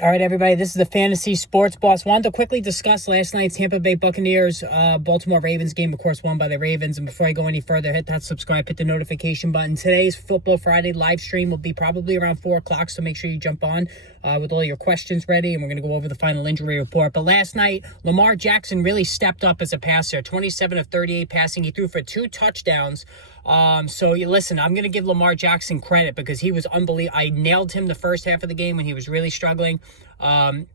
All right, everybody, this is the Fantasy Sports Boss. Wanted to quickly discuss last night's Tampa Bay Buccaneers, Baltimore Ravens game, of course, won by the Ravens. And before I go any further, hit that subscribe, hit the notification button. Today's Football Friday live stream will be probably around 4 o'clock, so make sure you jump on with all your questions ready, and we're going to go over the final injury report. But last night, Lamar Jackson really stepped up as a passer, 27 of 38 passing. He threw for 2 touchdowns. So you listen, I'm going to give Lamar Jackson credit because he was unbelievable. I nailed him the first half of the game when he was really struggling. I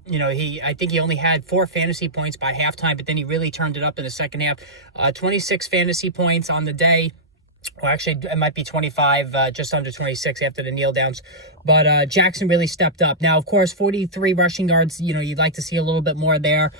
think he only had 4 fantasy points by halftime, but then he really turned it up in the second half. 26 fantasy points on the day. Well, actually, it might be 25, just under 26 after the kneel downs. But Jackson really stepped up. Now, of course, 43 rushing yards, you'd like to see a little bit more there.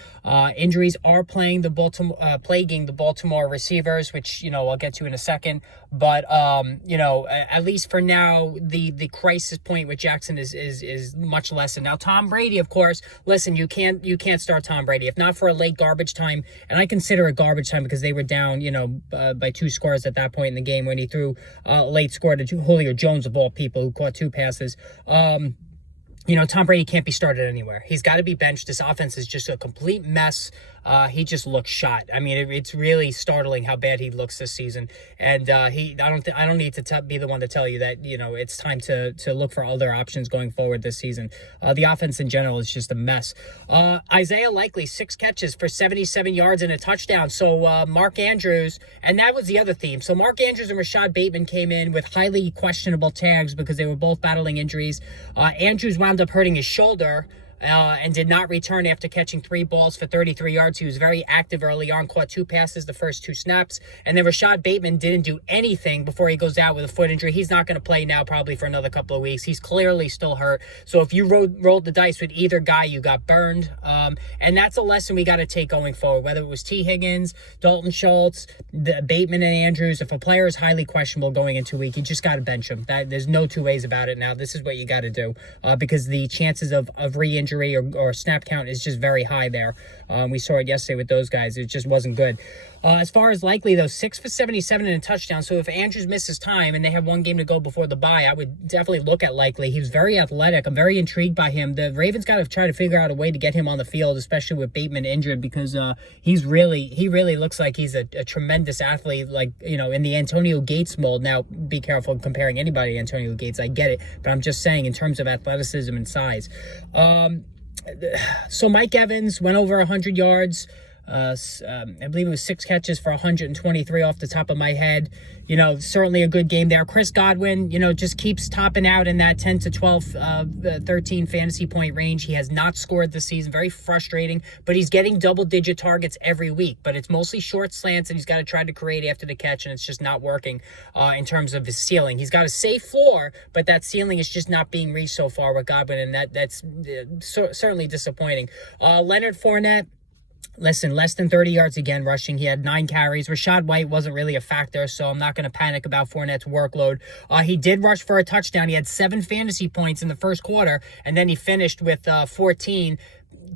Injuries are plaguing the Baltimore receivers, which, I'll get to in a second. But, at least for now, the crisis point with Jackson is much less. And now Tom Brady, of course, listen, you can't start Tom Brady. If not for a late garbage time, and I consider it garbage time because they were down, by 2 scores at that point in the game when he threw a late score to Julio Jones, of all people, who caught 2 passes. Tom Brady can't be started anywhere. He's got to be benched. This offense is just a complete mess. He just looks shot. I mean, it's really startling how bad he looks this season. And I don't need to be the one to tell you that it's time to look for other options going forward this season. The offense in general is just a mess. Isaiah Likely, 6 catches for 77 yards and a touchdown. So Mark Andrews, and that was the other theme. So Mark Andrews and Rashad Bateman came in with highly questionable tags because they were both battling injuries. Andrews wound up hurting his shoulder. And did not return after catching 3 balls for 33 yards. He was very active early on, caught 2 passes the first 2 snaps. And then Rashad Bateman didn't do anything before he goes out with a foot injury. He's not going to play now probably for another couple of weeks. He's clearly still hurt. So if you rolled the dice with either guy, you got burned. And that's a lesson we got to take going forward, whether it was T. Higgins, Dalton Schultz, Bateman, and Andrews. If a player is highly questionable going into a week, you just got to bench him. There's no 2 ways about it now. This is what you got to do because the chances of re-injury or snap count is just very high there. We saw it yesterday with those guys. It just wasn't good. As far as Likely, though, 6 for 77 and a touchdown. So if Andrews misses time and they have 1 game to go before the bye, I would definitely look at Likely. He was very athletic. I'm very intrigued by him. The Ravens got to try to figure out a way to get him on the field, especially with Bateman injured, because he really looks like he's a tremendous athlete, like, in the Antonio Gates mold. Now, be careful comparing anybody to Antonio Gates. I get it. But I'm just saying in terms of athleticism and size. So Mike Evans went over 100 yards. I believe it was 6 catches for 123 off the top of my head. Certainly a good game there. Chris Godwin, just keeps topping out in that 10 to 12, 13 fantasy point range. He has not scored this season. Very frustrating, but he's getting double-digit targets every week. But it's mostly short slants, and he's got to try to create after the catch, and it's just not working in terms of his ceiling. He's got a safe floor, but that ceiling is just not being reached so far with Godwin, and that's certainly disappointing. Leonard Fournette, listen, less than 30 yards again rushing. He had 9 carries. Rashad White wasn't really a factor, so I'm not going to panic about Fournette's workload. He did rush for a touchdown. He had 7 fantasy points in the first quarter, and then he finished with 14.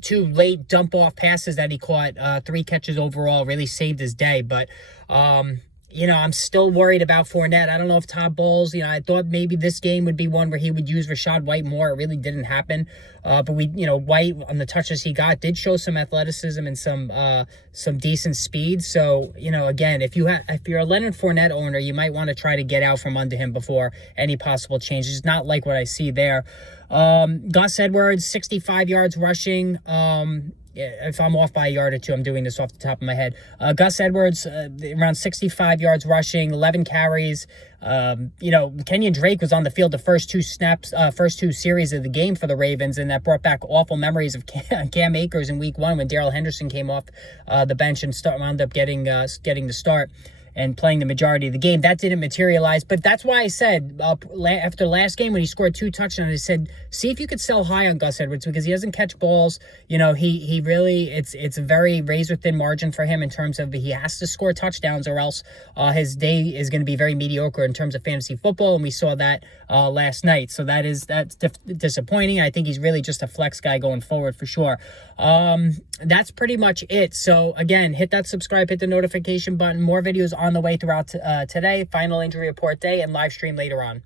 2 late dump-off passes that he caught, 3 catches overall, really saved his day. But, I'm still worried about Fournette. I don't know if Todd Bowles, I thought maybe this game would be one where he would use Rashad White more. It really didn't happen. But White, on the touches he got, did show some athleticism and some decent speed. So, again, if you're a Leonard Fournette owner, you might want to try to get out from under him before any possible changes. It's not like what I see there. Gus Edwards, 65 yards rushing. If I'm off by a yard or 2, I'm doing this off the top of my head. Gus Edwards, around 65 yards rushing, 11 carries. Kenyon Drake was on the field the first 2 series of the game for the Ravens, and that brought back awful memories of Cam Akers in week 1 when Darrell Henderson came off the bench and wound up getting the start and playing the majority of the game. That didn't materialize, but that's why I said after last game when he scored 2 touchdowns, I said, see if you could sell high on Gus Edwards because he doesn't catch balls. He really, it's a very razor thin margin for him in terms of he has to score touchdowns or else his day is going to be very mediocre in terms of fantasy football, and we saw that last night. So that's disappointing. I think he's really just a flex guy going forward for sure. That's pretty much it. So again, hit that subscribe, hit the notification button. More videos on the way throughout today, final injury report day, and live stream later on.